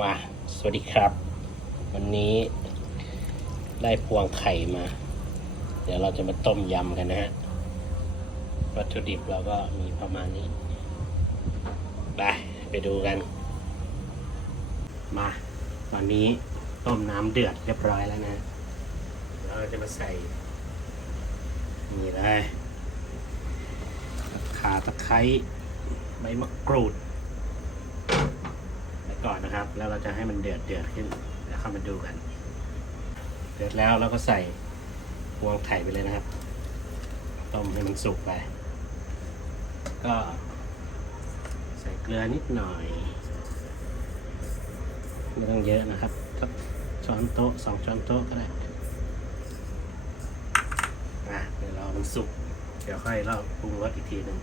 มาสวัสดีครับ วันนี้ได้พวงไข่มา เดี๋ยวเราจะมาต้มยำกันนะฮะ วัตถุดิบเราก็มีประมาณนี้ ไปไปดูกัน มาตอนนี้ต้มน้ำเดือดเรียบร้อยแล้วนะเราจะมาใส่ นี่เลยขาตะไคร้ใบมะกรูด ไปก่อนนะครับ แล้วเราจะให้มันเดือดเดือดขึ้นแล้วเข้ามาดูกัน เดือดแล้วเราก็ใส่พวงไข่ไปเลยนะครับต้มให้มันสุกไป ก็ใส่เกลือนิดหน่อยไม่ต้องเยอะนะครับช้อนโต๊ะสองช้อนโต๊ะก็ได้อะเดี๋ยวรอมันสุก เดี๋ยวค่อยเราปรุงรสอีกทีหนึ่ง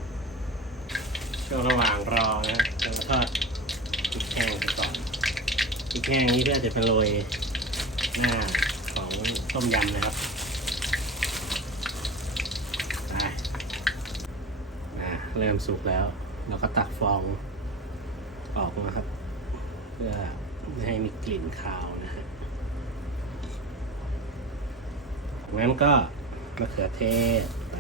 ช่วงระหว่างรอนะเราก็ทอดพริกแห้งไปก่อน พริกแห้งนี้เพื่อจะเป็นโรยหน้าของต้มยำนะครับไปอ่าเริ่มสุกแล้ว เราก็ตักฟองออกนะครับ เพื่อไม่ให้มีกลิ่นคาวนะฮะจากนั้นก็มะเขือเทศไป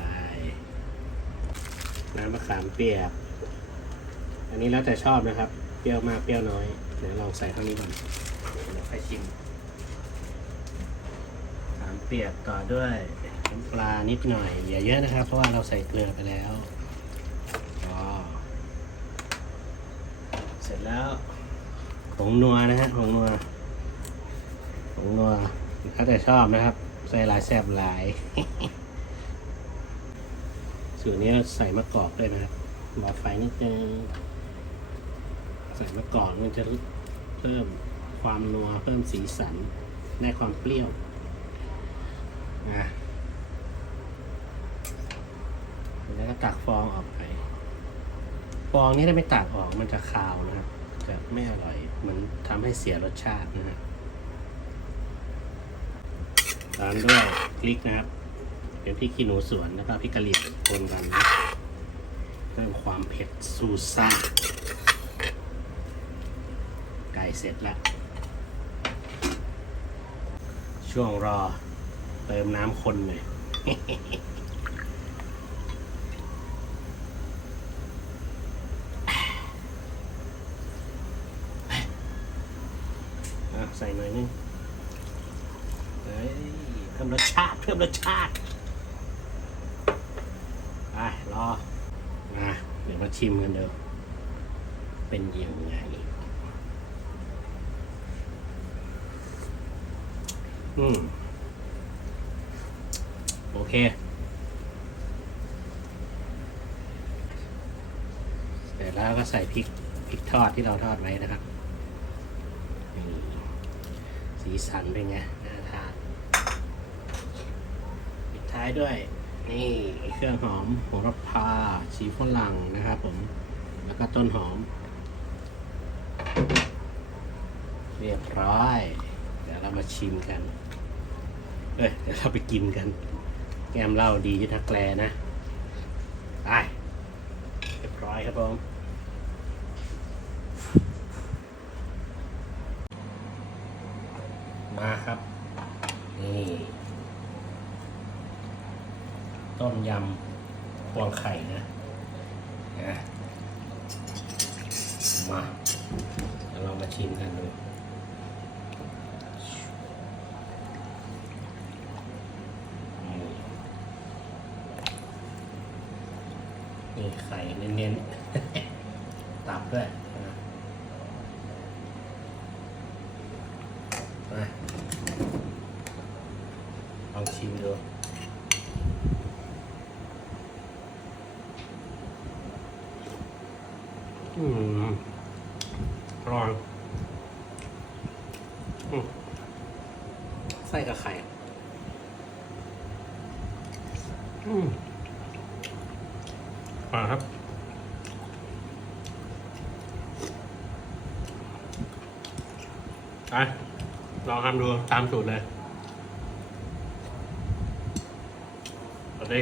น้ำมะขามเปียก อันนี้แล้วแต่ชอบนะครับ เปรี้ยวมากเปรี้ยวน้อย เดี๋ยวลองใส่เท่านี้ก่อนเดี๋ยวค่อยชิมสามเปียกต่อด้วยน้ำปลานิดหน่อยอย่าเยอะนะครับ เพราะว่าเราใส่เกลือไปแล้วอ๋อเสร็จแล้วผงนัวนะฮะผงนัวผงนัวแล้วแต่ชอบนะครับ ใส่หลายแซ่บหลายส่วนนี้ใส่มะกอกด้วยนะครับหลอดไฟนิดนึงใส่มาก่อนมันจะเพิ่มความนัวเพิ่มสีสันได้ความเปรี้ยวนะแล้วก็ตักฟองออกไป ฟองนี้ถ้าไม่ตักออกมันจะคาวนะครับจะไม่อร่อยมือนทำให้เสียรสชาตินะฮะตามด้วยพริกนะครับ เป็นพริกขี้หนูสวนแล้วก็พริกกะเหรี่ยงคนกันนะเพิ่มความเผ็ดซูซ่า เสร็จแล้ว ช่วงรอเติมน้ำคนเลยอะใส่หน่อยนึงเฮ้ยเพิ่มรสชาติเพิ่มรสชาติไปรอมาเดี๋ยวมาชิมกันเดี๋ยวเป็นยังไง อืม โอเค เสร็จแล้วก็ใส่พริกพริกทอดที่เราทอดไว้นะครับสีสันเป็นไง น่าทาน ปิดท้ายด้วย นี่เครื่องหอมโหระพาชีฝรั่งนะครับผม แล้วก็ต้นหอม เรียบร้อย เดี๋ยวเรามาชิมกัน เอ้ยเดี๋ยวเราไปกินกัน แกมเหล้าดีที่ทักแกลนะไปเรียบร้อยครับผมมาครับ นี่ ต้มยำพวงไข่นะนะมาเดี๋ยวเรามาชิมกันดู นี่ไข่เน้นๆ ตับด้วยนะมาลองชิมดูอืมอร่อยอืมไส้กับไข่ อืม มาครับ ไป ลองทำดูตามสูตรเลยเอาดิ